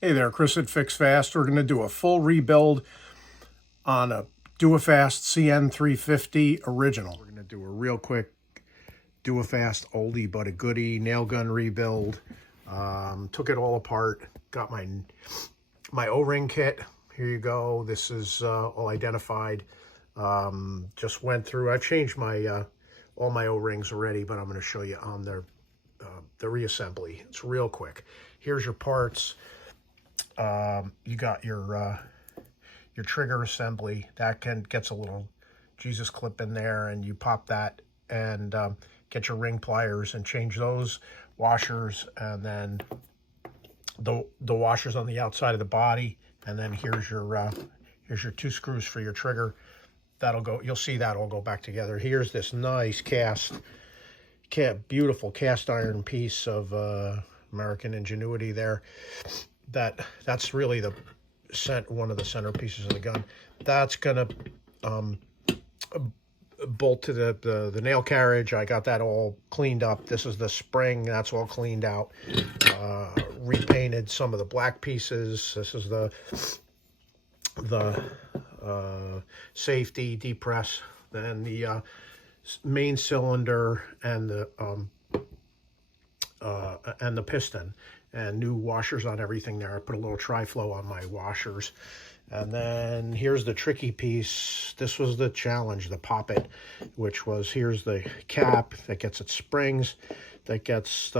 Hey there, Chris at Fix Fast. We're going to do a full rebuild on a DuoFast CN350 original. We're going to do a real quick DuoFast oldie but a goodie nail gun rebuild. Took it all apart, got my O-ring kit. Here you go. This is all identified. Just went through. I've changed my all my O-rings already, but I'm going to show you on the reassembly. It's real quick. Here's your parts. You got your trigger assembly that gets a little Jesus clip in there, and you pop that and get your ring pliers and change those washers, and then the washers on the outside of the body, and then here's your 2 screws for your trigger. That'll go. You'll see that all go back together. Here's this nice beautiful cast iron piece of American ingenuity there. That's really one of the centerpieces of the gun. That's gonna bolt to the nail carriage. I got that all cleaned up. This is the spring. That's all cleaned out. Repainted some of the black pieces. This is the safety depress. Then the main cylinder and the piston, and new washers on everything there. I put a little tri-flow on my washers. And then here's the tricky piece. This was the challenge, the Poppet, which was, here's the cap that gets its springs, that gets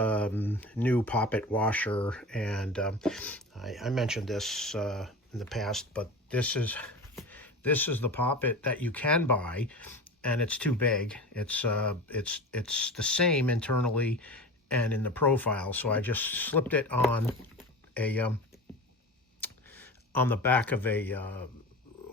new Poppet washer. And I mentioned this in the past, but this is the Poppet that you can buy, and it's too big. It's the same internally and in the profile, so I just slipped it on the back of a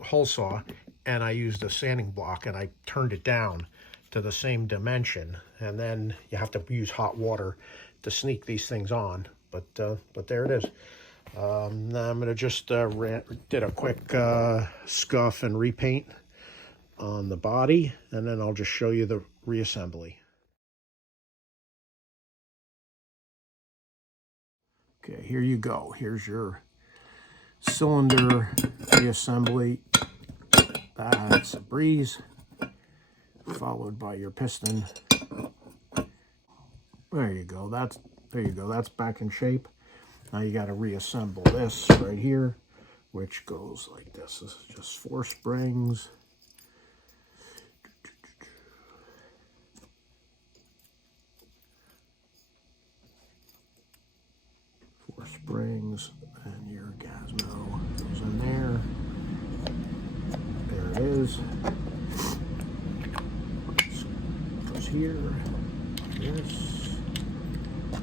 hole saw, and I used a sanding block, and I turned it down to the same dimension, and then you have to use hot water to sneak these things on. But there it is. Now I'm gonna just did a quick scuff and repaint on the body, and then I'll just show you the reassembly. Okay, here you go. Here's your cylinder reassembly. That's a breeze, followed by your piston. There you go. That's back in shape. Now you got to reassemble this right here, which goes like this. This is just 4 springs. 4 springs, and your Gazmo goes in there. There it is. Goes here. This. Get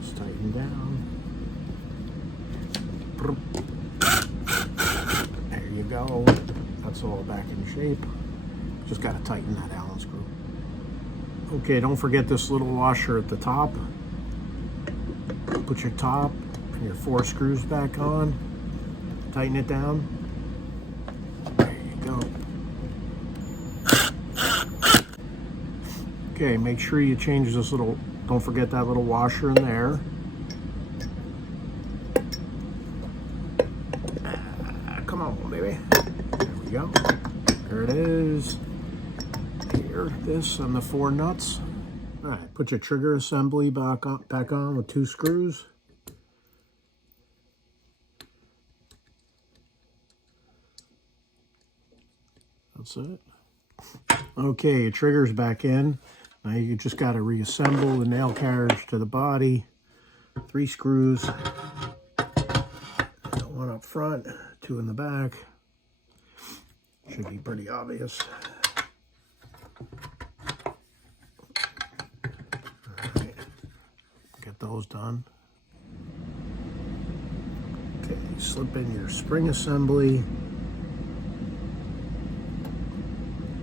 this tightened down. There you go. That's all back in shape. Just got to tighten that Allen screw. Okay, don't forget this little washer at the top. Put your top and your 4 screws back on. Tighten it down. There you go. Okay, make sure you change this little, don't forget that little washer in there. Come on, baby. There we go. There it is. Here, this and the 4 nuts. All right, put your trigger assembly back on with 2 screws. That's it. Okay, your trigger's back in. Now you just got to reassemble the nail carriage to the body. 3 screws. 1 up front, 2 in the back. Should be pretty obvious. Those done. Okay, slip in your spring assembly,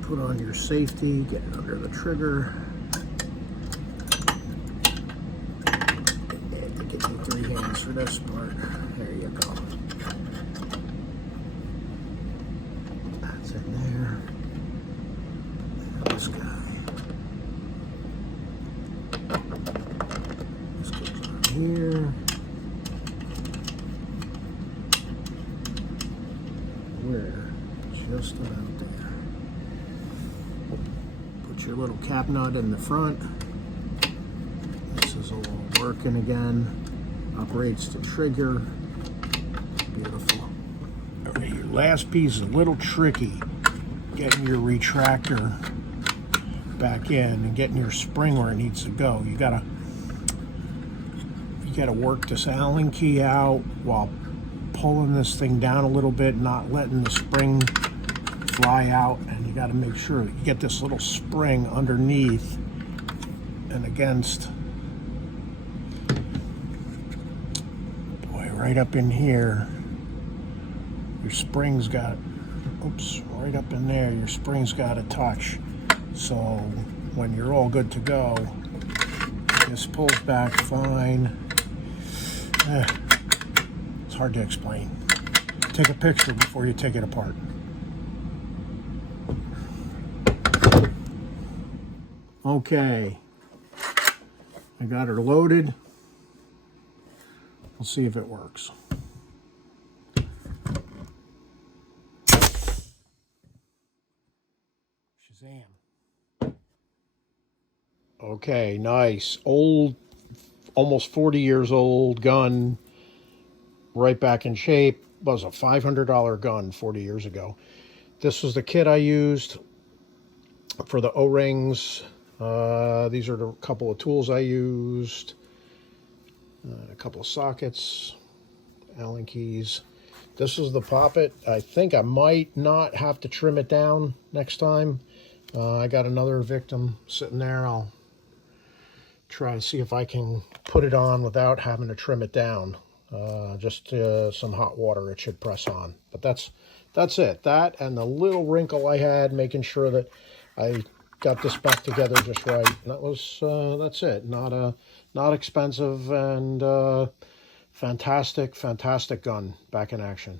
put on your safety, get it under the trigger. And to get you 3 hands for this part. There you go. That's in there. And this guy. Here. Got your little cap nut in the front. This is all working again. Operates the trigger. Beautiful. All right, your last piece is a little tricky. Getting your retractor back in and getting your spring where it needs to go. You gotta work this Allen key out while pulling this thing down a little bit, not letting the spring fly out, and you got to make sure that you get this little spring underneath and against. Boy, right up in here, your spring's got, oops, right up in there, your spring's got to touch. So when you're all good to go, this pulls back fine. It's hard to explain. Take a picture before you take it apart. Okay, I got her loaded. We'll see if it works. Shazam. Okay, nice. Old, almost 40 years old gun, right back in shape. Was a $500 gun 40 years ago. This was the kit I used for the O-rings. These are the couple of tools I used. A couple of sockets, Allen keys. This is the Poppet. I think I might not have to trim it down next time. I got another victim sitting there. I'll try to see if I can put it on without having to trim it down. Just some hot water, it should press on. But that's it. That and the little wrinkle I had, making sure that I got this back together just right. That's it. Not expensive, and fantastic gun back in action.